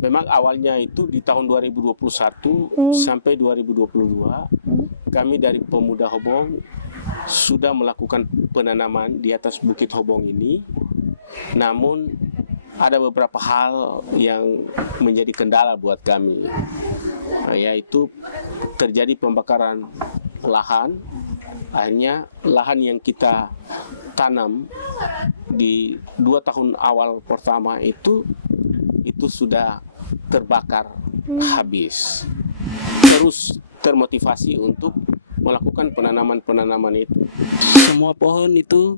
memang awalnya itu di tahun 2021 sampai 2022 kami dari Pemuda Hobong sudah melakukan penanaman di atas Bukit Hobong ini. Namun ada beberapa hal yang menjadi kendala buat kami, yaitu terjadi pembakaran lahan. Akhirnya lahan yang kita tanam di 2 tahun awal pertama itu sudah terbakar habis. Terus termotivasi untuk melakukan penanaman itu. Semua pohon itu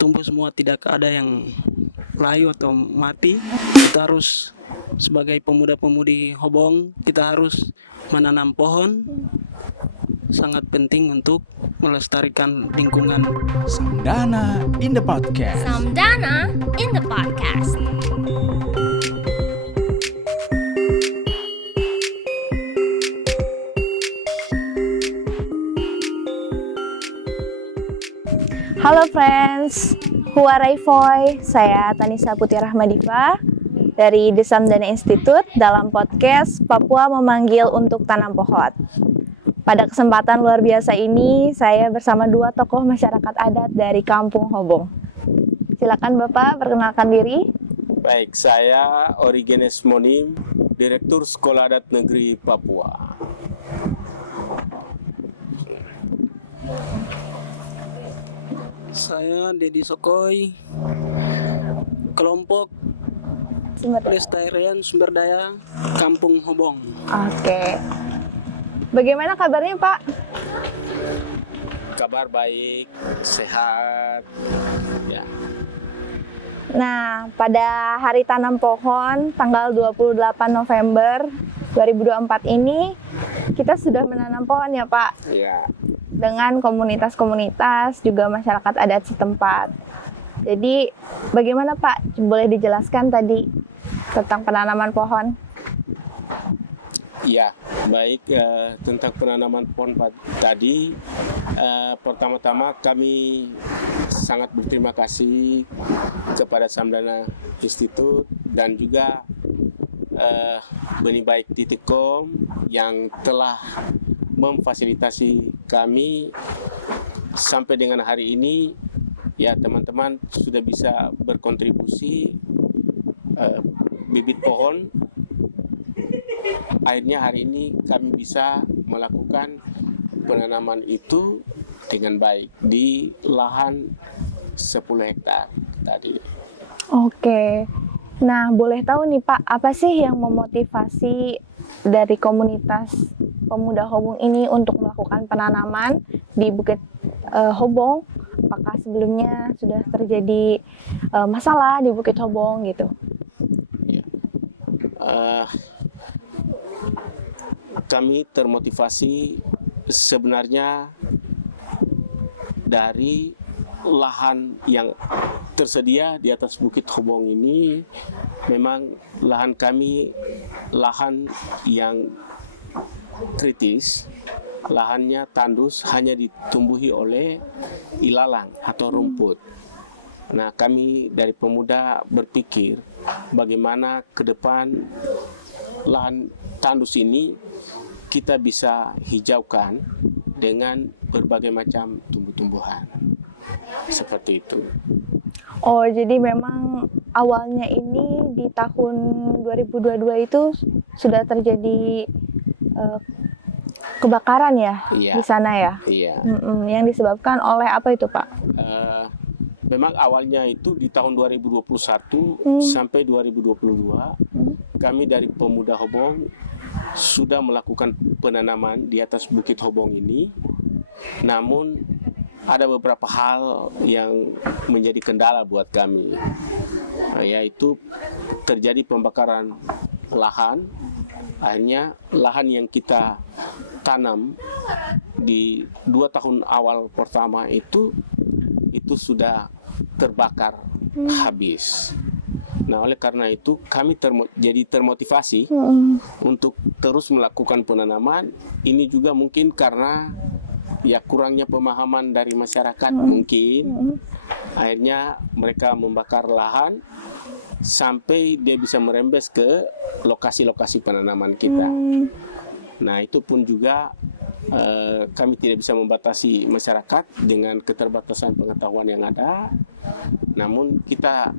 tumbuh semua, tidak ada yang layu atau mati. Kita harus sebagai pemuda-pemudi Hobong, kita harus menanam pohon. Sangat penting untuk melestarikan lingkungan. Samdana in the podcast. Samdana in the podcast. Halo friends, Huarai Foy, saya Tanisa Putih Rahmadiva dari The Samdana Institute dalam podcast Papua Memanggil untuk Tanam Pohon. Pada kesempatan luar biasa ini, saya bersama 2 tokoh masyarakat adat dari Kampung Hobong. Silakan Bapak perkenalkan diri. Baik, saya Origenes Monim, Direktur Sekolah Adat Negeri Papua. Saya Dedi Sokoy, kelompok pelestarian sumber daya Kampung Hobong. Oke. Bagaimana kabarnya Pak? Kabar baik, sehat. Ya. Nah, pada hari tanam pohon tanggal 28 November 2024 ini kita sudah menanam pohon ya Pak? Ya. Dengan komunitas-komunitas juga masyarakat adat setempat. Jadi bagaimana Pak? Boleh dijelaskan tadi tentang penanaman pohon? Ya, baik, tentang penanaman pohon tadi, pertama-tama kami sangat berterima kasih kepada Samdana Institute dan juga benihbaik.com yang telah memfasilitasi kami sampai dengan hari ini. Ya, teman-teman sudah bisa berkontribusi bibit pohon. Akhirnya hari ini kami bisa melakukan penanaman itu dengan baik di lahan 10 hektar tadi. Oke. Nah, boleh tahu nih Pak, apa sih yang memotivasi dari komunitas Pemuda Hobong ini untuk melakukan penanaman di Bukit Hobong? Apakah sebelumnya sudah terjadi masalah di Bukit Hobong gitu? Ya. Kami termotivasi sebenarnya dari lahan yang tersedia di atas Bukit Hobong ini. Memang lahan kami lahan yang kritis, lahannya tandus, hanya ditumbuhi oleh ilalang atau rumput. Nah, kami dari pemuda berpikir bagaimana ke depan lahan tandus ini kita bisa hijaukan dengan berbagai macam tumbuh-tumbuhan. Seperti itu. Oh, jadi memang awalnya ini di tahun 2022 itu sudah terjadi kebakaran ya, Iya. di sana ya? Iya. Yang disebabkan oleh apa itu Pak? Memang awalnya itu di tahun 2021 sampai 2022 kami dari Pemuda Hobong sudah melakukan penanaman di atas Bukit Hobong ini. Namun ada beberapa hal yang menjadi kendala buat kami, yaitu terjadi pembakaran lahan. Akhirnya lahan yang kita tanam di 2 tahun awal pertama itu sudah terbakar habis. Nah, oleh karena itu kami jadi termotivasi untuk terus melakukan penanaman. Ini juga mungkin karena ya kurangnya pemahaman dari masyarakat mungkin. Akhirnya mereka membakar lahan sampai dia bisa merembes ke lokasi-lokasi penanaman kita. Nah, itu pun juga kami tidak bisa membatasi masyarakat dengan keterbatasan pengetahuan yang ada. Namun kita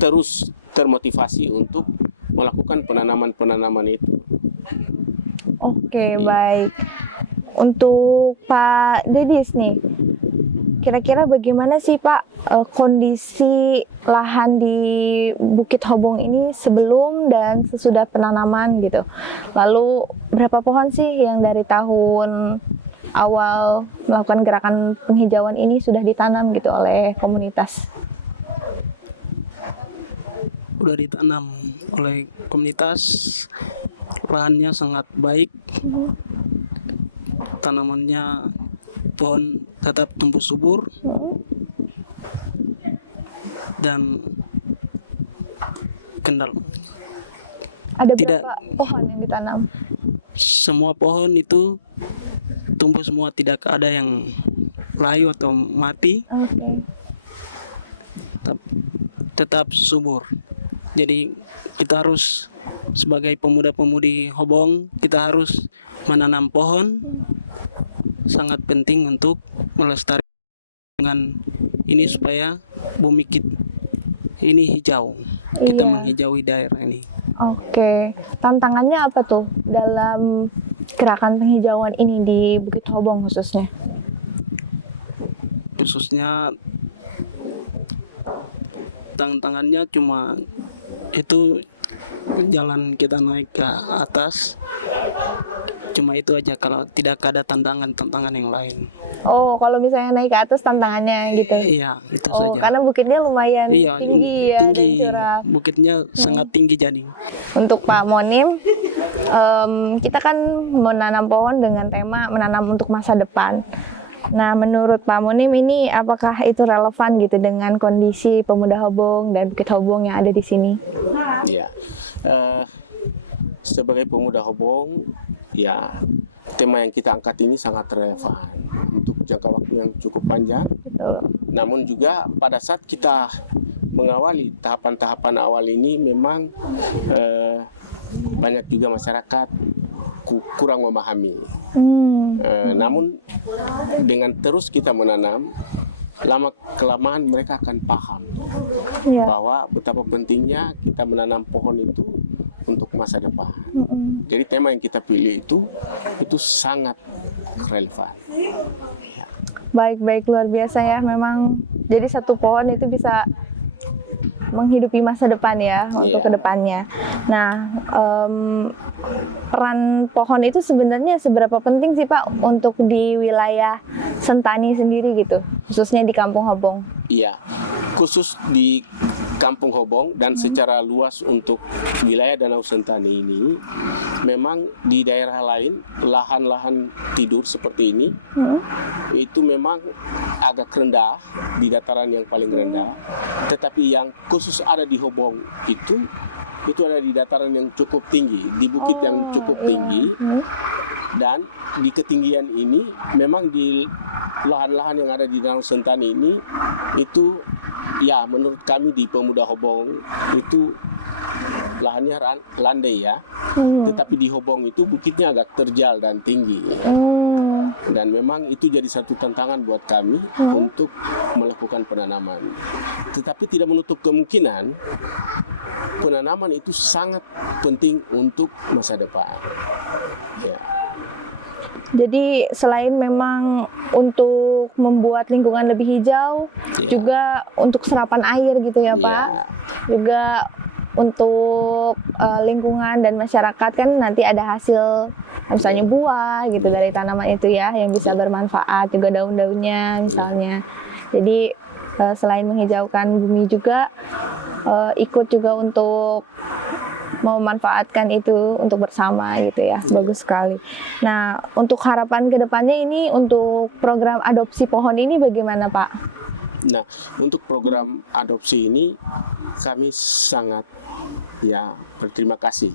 terus termotivasi untuk melakukan penanaman-penanaman itu. Oke, baik. Untuk Pak Dedis nih, kira-kira bagaimana sih Pak kondisi lahan di Bukit Hobong ini sebelum dan sesudah penanaman gitu? Lalu berapa pohon sih yang dari tahun awal melakukan gerakan penghijauan ini sudah ditanam gitu oleh komunitas? Udah ditanam oleh komunitas, lahannya sangat baik, tanamannya pohon tetap tumbuh subur dan kendal. Ada Tidak. berapa pohon yang ditanam? Semua pohon itu tumbuh semua, tidak ada yang layu atau mati, Oke. tetap subur. Jadi kita harus sebagai pemuda-pemudi Hobong, kita harus menanam pohon, sangat penting untuk melestarikan ini supaya bumi kita ini hijau. Kita Iya. menghijaui daerah ini. Oke. Tantangannya apa tuh dalam gerakan penghijauan ini di Bukit Hobong khususnya? Khususnya tantangannya cuma itu jalan kita naik ke atas, cuma itu aja, kalau tidak ada tantangan yang lain. Oh, kalau misalnya naik ke atas tantangannya gitu. Iya, itu Oh, saja. karena bukitnya lumayan Iya, tinggi ya dan tinggi. curam. Bukitnya sangat tinggi jadi. Untuk Pak Monim, kita kan menanam pohon dengan tema menanam untuk masa depan. Nah, menurut Pak Monim ini apakah itu relevan gitu dengan kondisi Pemuda Hobong dan Bukit Hobong yang ada di sini? Ya, sebagai pemuda Hobong, ya tema yang kita angkat ini sangat relevan untuk jangka waktu yang cukup panjang. Betul. Namun juga pada saat kita mengawali tahapan-tahapan awal ini memang banyak juga masyarakat kurang memahami. Namun dengan terus kita menanam, lama kelamaan mereka akan paham Ya. bahwa betapa pentingnya kita menanam pohon itu untuk masa depan. Jadi tema yang kita pilih itu sangat relevan. Baik-baik, luar biasa ya. Memang jadi satu pohon itu bisa menghidupi masa depan ya untuk kedepannya. Nah, peran pohon itu sebenarnya seberapa penting sih Pak untuk di wilayah Sentani sendiri gitu, khususnya di Kampung Hobong? Iya, khusus di Kampung Hobong dan secara luas untuk wilayah Danau Sentani ini, memang di daerah lain lahan-lahan tidur seperti ini itu memang agak rendah di dataran yang paling rendah, tetapi yang khusus ada di Hobong itu ada di dataran yang cukup tinggi, di bukit yang cukup tinggi. Dan di ketinggian ini memang di lahan-lahan yang ada di Danau Sentani ini itu ya menurut kami di Pemuda Hobong itu lahannya landai ya, tetapi di Hobong itu bukitnya agak terjal dan tinggi. Dan memang itu jadi satu tantangan buat kami untuk melakukan penanaman. Tetapi tidak menutup kemungkinan penanaman itu sangat penting untuk masa depan. Ya. Jadi selain memang untuk membuat lingkungan lebih hijau, juga untuk serapan air gitu ya Pak, juga untuk lingkungan dan masyarakat kan nanti ada hasil misalnya buah gitu dari tanaman itu ya yang bisa bermanfaat, juga daun-daunnya misalnya. Jadi selain menghijaukan bumi juga ikut juga untuk memanfaatkan itu untuk bersama gitu ya. Bagus sekali. Nah, untuk harapan kedepannya ini untuk program adopsi pohon ini bagaimana Pak? Nah, untuk program adopsi ini kami sangat ya berterima kasih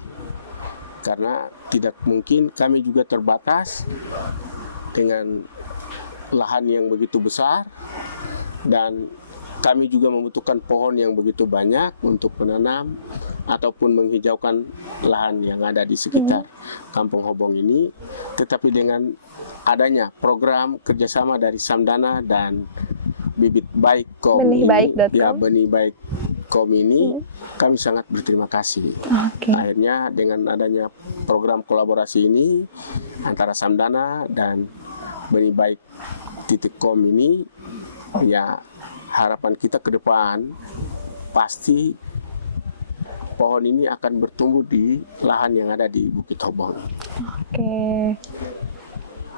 karena tidak mungkin kami juga terbatas dengan lahan yang begitu besar dan kami juga membutuhkan pohon yang begitu banyak untuk menanam ataupun menghijaukan lahan yang ada di sekitar Kampung Hobong ini. Tetapi dengan adanya program kerjasama dari Samdana dan Bibit Baik Kom ini, Benihbaik.com. Benih Baik Kom ini, kami sangat berterima kasih. Oke. Akhirnya dengan adanya program kolaborasi ini antara Samdana dan Benih Baik.com ini, ya harapan kita ke depan pasti pohon ini akan bertumbuh di lahan yang ada di Bukit Hobong. Oke.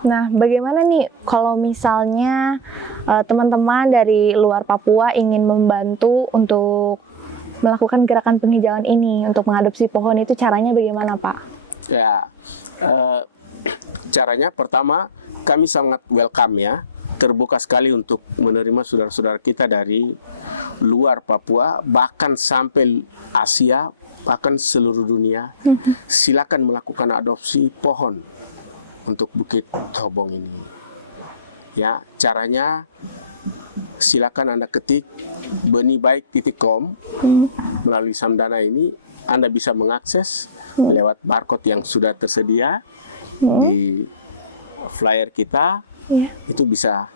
Nah, bagaimana nih kalau misalnya teman-teman dari luar Papua ingin membantu untuk melakukan gerakan penghijauan ini untuk mengadopsi pohon, itu caranya bagaimana, Pak? Ya, caranya pertama kami sangat welcome ya, terbuka sekali untuk menerima saudara-saudara kita dari luar Papua, bahkan sampai Asia, bahkan seluruh dunia. Silakan melakukan adopsi pohon untuk Bukit Hobong ini. Ya, caranya silakan Anda ketik benihbaik.com melalui Samdana ini. Anda bisa mengakses lewat barcode yang sudah tersedia di flyer kita. Itu bisa.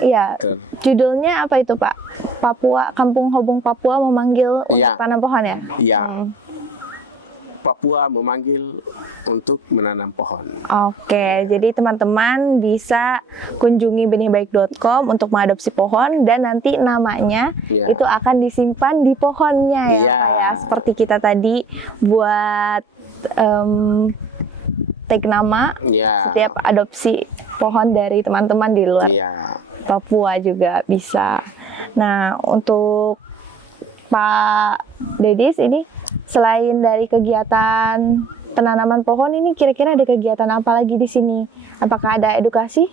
Iya. Judulnya apa itu, Pak? Papua, Kampung Hobong Papua memanggil untuk tanam pohon ya? Iya. Papua memanggil untuk menanam pohon. Oke, jadi teman-teman bisa kunjungi benihbaik.com untuk mengadopsi pohon, dan nanti namanya itu akan disimpan di pohonnya ya, Pak ya. Seperti kita tadi buat tag nama setiap adopsi pohon dari teman-teman di luar Papua juga bisa. Nah, untuk Pak Dedis ini, selain dari kegiatan penanaman pohon ini, kira-kira ada kegiatan apa lagi di sini? Apakah ada edukasi?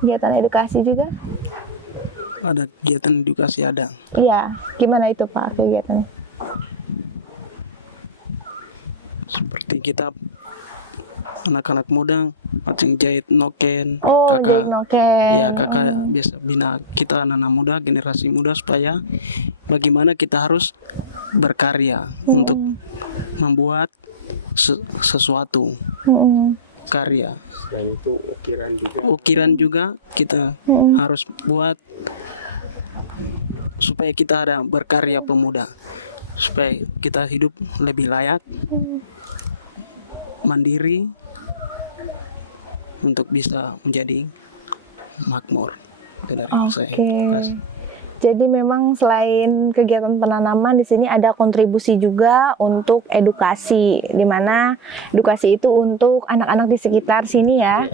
Kegiatan edukasi juga? Ada kegiatan edukasi, ada. Iya, gimana itu Pak kegiatannya? Seperti kita anak-anak muda macam jahit noken. Oh, jahit noken. Ya, kakak biasa bina kita anak-anak muda, generasi muda, supaya bagaimana kita harus berkarya untuk membuat sesuatu karya. Dan itu ukiran juga kita harus buat supaya kita ada berkarya pemuda, supaya kita hidup lebih layak, mandiri, untuk bisa menjadi makmur. Oke. Jadi memang selain kegiatan penanaman, di sini ada kontribusi juga untuk edukasi, di mana edukasi itu untuk anak-anak di sekitar sini ya,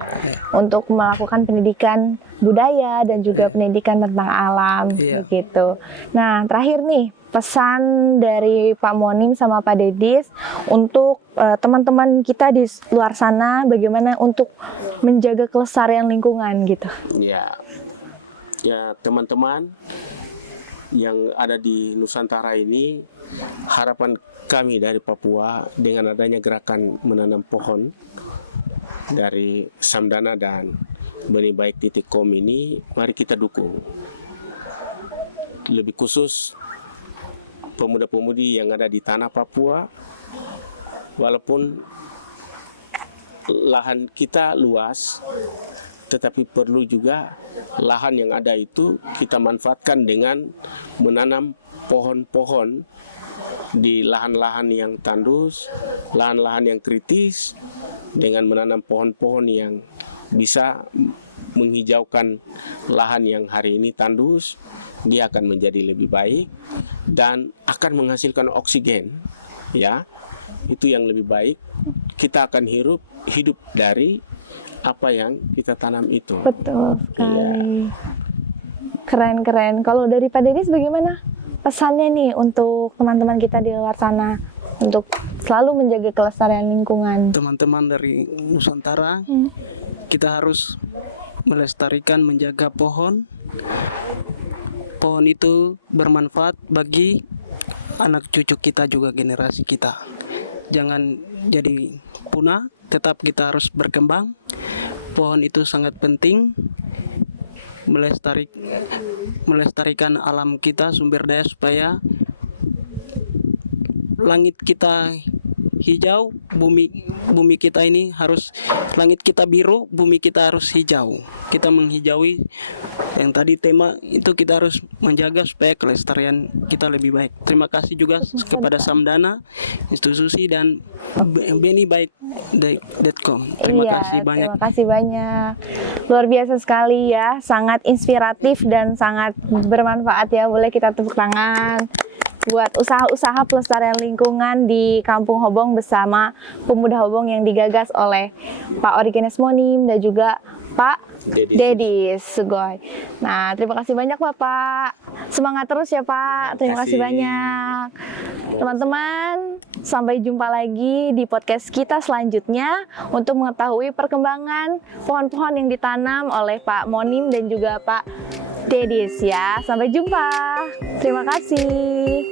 untuk melakukan pendidikan budaya dan juga pendidikan tentang alam, begitu. Nah, terakhir nih, pesan dari Pak Monim sama Pak Dedis untuk teman-teman kita di luar sana, bagaimana untuk menjaga kelestarian lingkungan gitu. Ya, teman-teman yang ada di Nusantara ini, harapan kami dari Papua dengan adanya gerakan menanam pohon dari Samdana dan benihbaik.com ini, mari kita dukung. Lebih khusus pemuda-pemudi yang ada di tanah Papua, walaupun lahan kita luas, tetapi perlu juga lahan yang ada itu kita manfaatkan dengan menanam pohon-pohon di lahan-lahan yang tandus, lahan-lahan yang kritis, dengan menanam pohon-pohon yang bisa menghijaukan lahan yang hari ini tandus. Dia akan menjadi lebih baik dan akan menghasilkan oksigen, ya. Itu yang lebih baik. Kita akan hidup dari apa yang kita tanam itu. Betul sekali. Keren-keren. Kalau dari Pak Dedis bagaimana pesannya nih untuk teman-teman kita di luar sana untuk selalu menjaga kelestarian lingkungan? Teman-teman dari Nusantara, kita harus melestarikan, menjaga pohon. Pohon itu bermanfaat bagi anak cucu kita juga, generasi kita. Jangan jadi punah, tetap kita harus berkembang. Pohon itu sangat penting melestarikan alam kita, sumber daya, supaya langit kita hijau, bumi kita ini harus, langit kita biru, bumi kita harus hijau. Kita menghijaui yang tadi tema itu, kita harus menjaga supaya kelestarian kita lebih baik. Terima kasih juga kepada Samdana, institusi, dan benibaik.com. Terima kasih banyak. Terima kasih banyak. Luar biasa sekali ya, sangat inspiratif dan sangat bermanfaat ya. Boleh kita tepuk tangan buat usaha-usaha pelestarian lingkungan di Kampung Hobong bersama pemuda Hobong yang digagas oleh Pak Origenes Monim dan juga Pak Dedis Sugoi. Nah, terima kasih banyak Bapak. Semangat terus ya Pak. Terima kasih banyak. Teman-teman, sampai jumpa lagi di podcast kita selanjutnya untuk mengetahui perkembangan pohon-pohon yang ditanam oleh Pak Monim dan juga Pak Dedis ya. Sampai jumpa. Terima kasih.